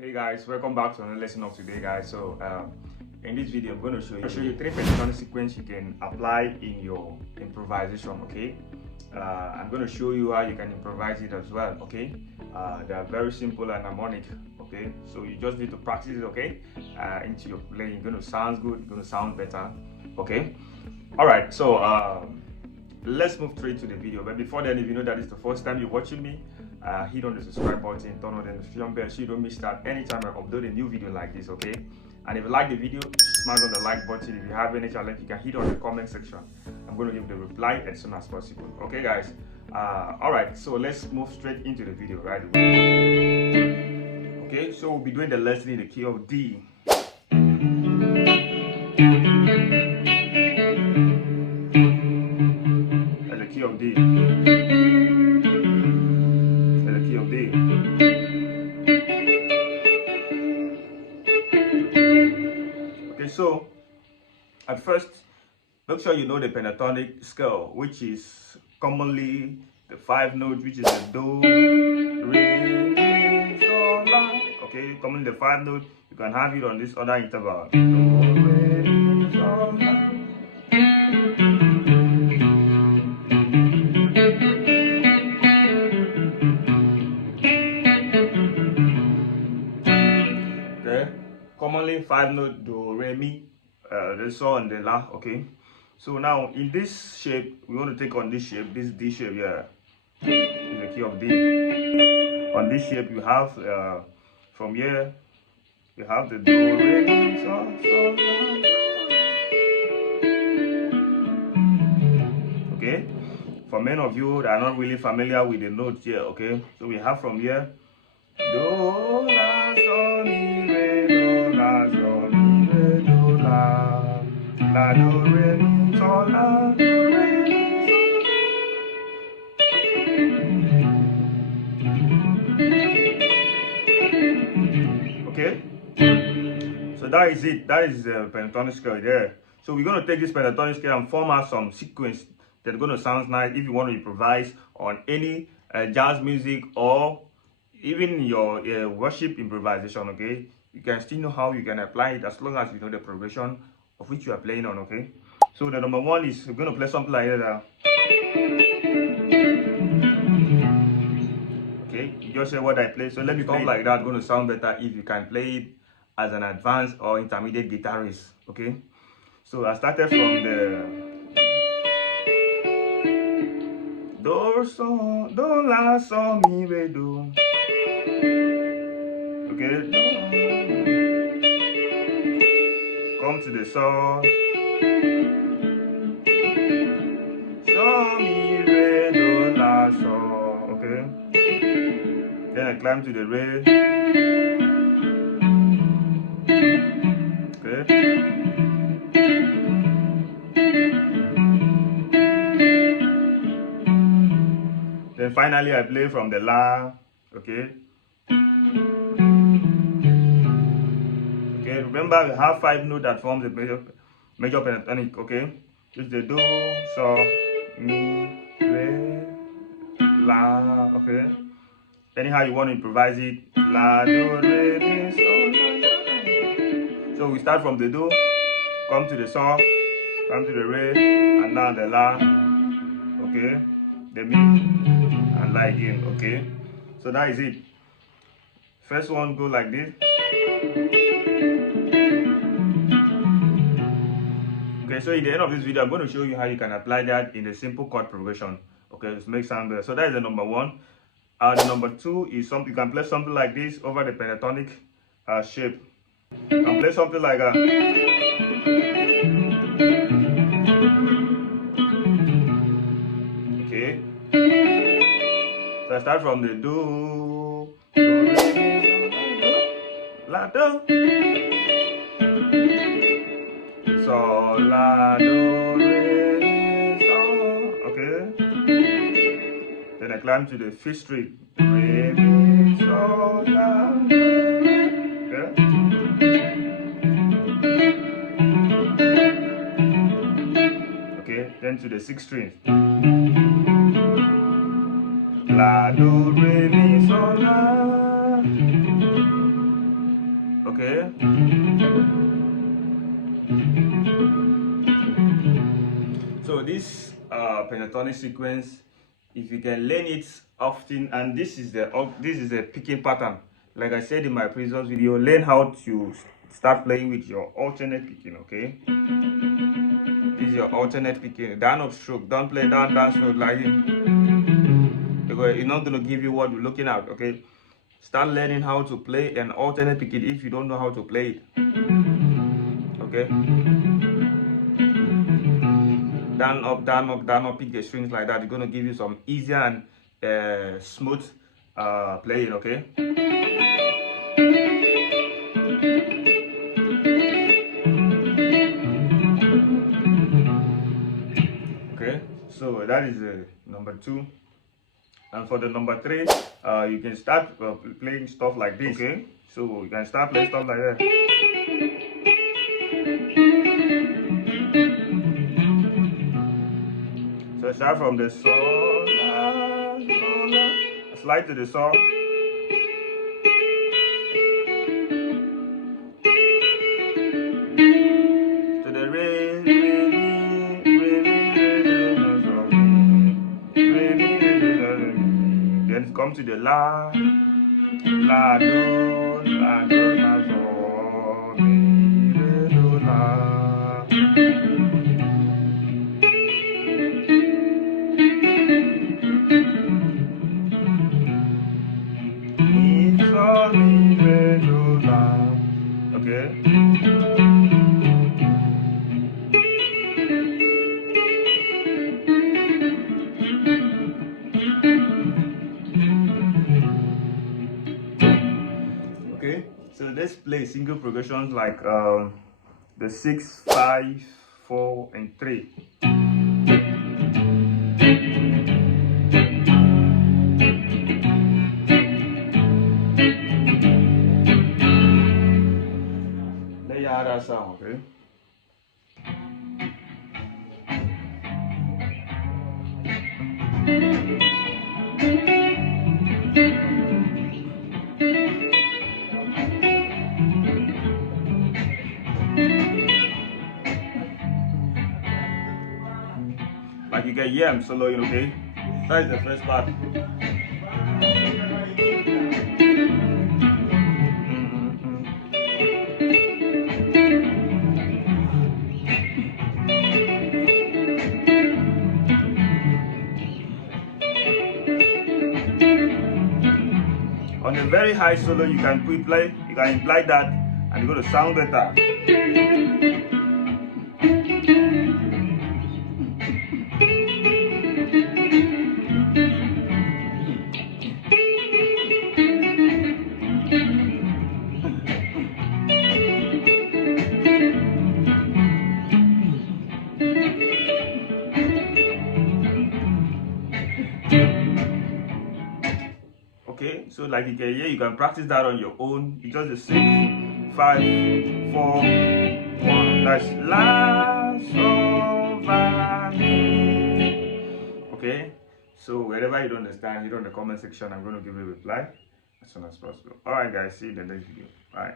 Hey guys, welcome back to another lesson of today, guys. In this video I'm going to show you three pentatonic sequence you can apply in your improvisation. Okay, I'm going to show you how you can improvise it as well. Okay, they are very simple and harmonic. Okay, so you just need to practice it. Okay, into your playing, you're going to sound good, you're going to sound better. Okay, all right. Let's move straight to the video. But before then, if you know that it's the first time you're watching me, hit on the subscribe button, turn on the notification bell so you don't miss that anytime I upload a new video like this. Okay, and if you like the video, smash on the like button. If you have any challenge, you can hit on the comment section. I'm going to give the reply as soon as possible. Okay guys, all right, so let's move straight into the video right away. Okay, so we'll be doing the lesson in the key of D. That's the key of D. That's the key of D. Okay, so at first, make sure you know the pentatonic scale, which is commonly the 5 notes, which is the Do, Re, Mi, Sol, La. Okay, commonly the 5 notes. You can have it on this other interval. Do, Re, Mi, Sol, La. Okay, commonly 5 notes: Do, Re, Mi, the Sol and the La. Okay, so now in this shape, we want to take on this shape, this D shape here. Is the key of D. On this shape, you have from here, you have the Do, Re, Mi, Sol, Sol, La. Okay, for many of you that are not really familiar with the notes here, okay, so we have from here Do, La, Sol, Mi, Re, Do, La, Sol, Mi, Re, Do, La, La, Do, Re, Mi, Sol, La, Do, Re, Mi, Sol. Okay, so that is it. That is the pentatonic scale there. So we're going to take this pentatonic scale and form out some sequence that's going to sound nice if you want to improvise on any jazz music or even your worship improvisation. Okay, you can still know how you can apply it as long as you know the progression of which you are playing on. Okay, so the number one is we're going to play something like that. Okay, you just say what I play, so let me play it like that. Going to sound better if you can play it as an advanced or intermediate guitarist. Okay, so I started from the Do, Sol, Do, La, Sol, Mi, Re, Do. Okay, Do. Come to the Sol, Sol, Mi, Re, Do, La, Sol. Okay, then I climb to the Re. Okay, then finally I play from the La. Okay, okay, remember we have 5 notes that form the major pentatonic. Okay, it's the Do, Sol, Mi, Re, La. Okay, anyhow you want to improvise it, La, Do, Re, Mi, Sol, La. So we start from the Do, come to the Sol, come to the Re, and now the La. Okay, the Mi, and La again. Okay, so that is it. First one go like this. Okay, so in the end of this video, I'm going to show you how you can apply that in the simple chord progression. Okay, to make sound better. So that is the number one. The number two is something you can play something like this over the pentatonic shape. You can play something like that. Okay. So I start from the Do, Do, Re, Mi, Sol, La, Do, Sol, La, Do, Re, Mi, Sol. Okay. Then I climb to the 5th string. Re, Mi, Sol, La, Do, Re. Okay. Okay, then to the 6th string. La, Do, Re, Mi, Sol, La. Okay. So this pentatonic sequence, if you can learn it often, and this is the picking pattern. Like I said in my previous video, learn how to start playing with your alternate picking. Okay, this is your alternate picking, down up stroke. Don't play down stroke like it, because it's not going to give you what you're looking at. Okay, start learning how to play an alternate picking if you don't know how to play it. Okay, down up, down up, down up, pick the strings like that. It's going to give you some easier and smooth playing. Okay. Okay, so that is number 2. And for the number 3, you can start playing stuff like this. Okay, so you can start playing stuff like that. So start from the sol, la, sol, la, slide to the sol, to the re, re, mi, re, mi, re, mi, re, mi, re, mi. Then come to the la, la, do, la, sol, mi, re, do, la. Mi, sol, mi, re, do, la. Okay. Okay, so let's play single progressions like the 6, 5, 4, and 3. Let you hear that sound, okay? Like you can hear I'm soloing, okay? That is the first part. On a very high solo, you can imply that, and it's going to sound better. Okay, so like you can hear, you can practice that on your own. It's just the 6, 5, 4, 1. That's la, sol, fa, mi. Okay, so wherever you don't understand, hit on the comment section. I'm going to give you a reply as soon as possible. Alright guys, see you in the next video. Bye.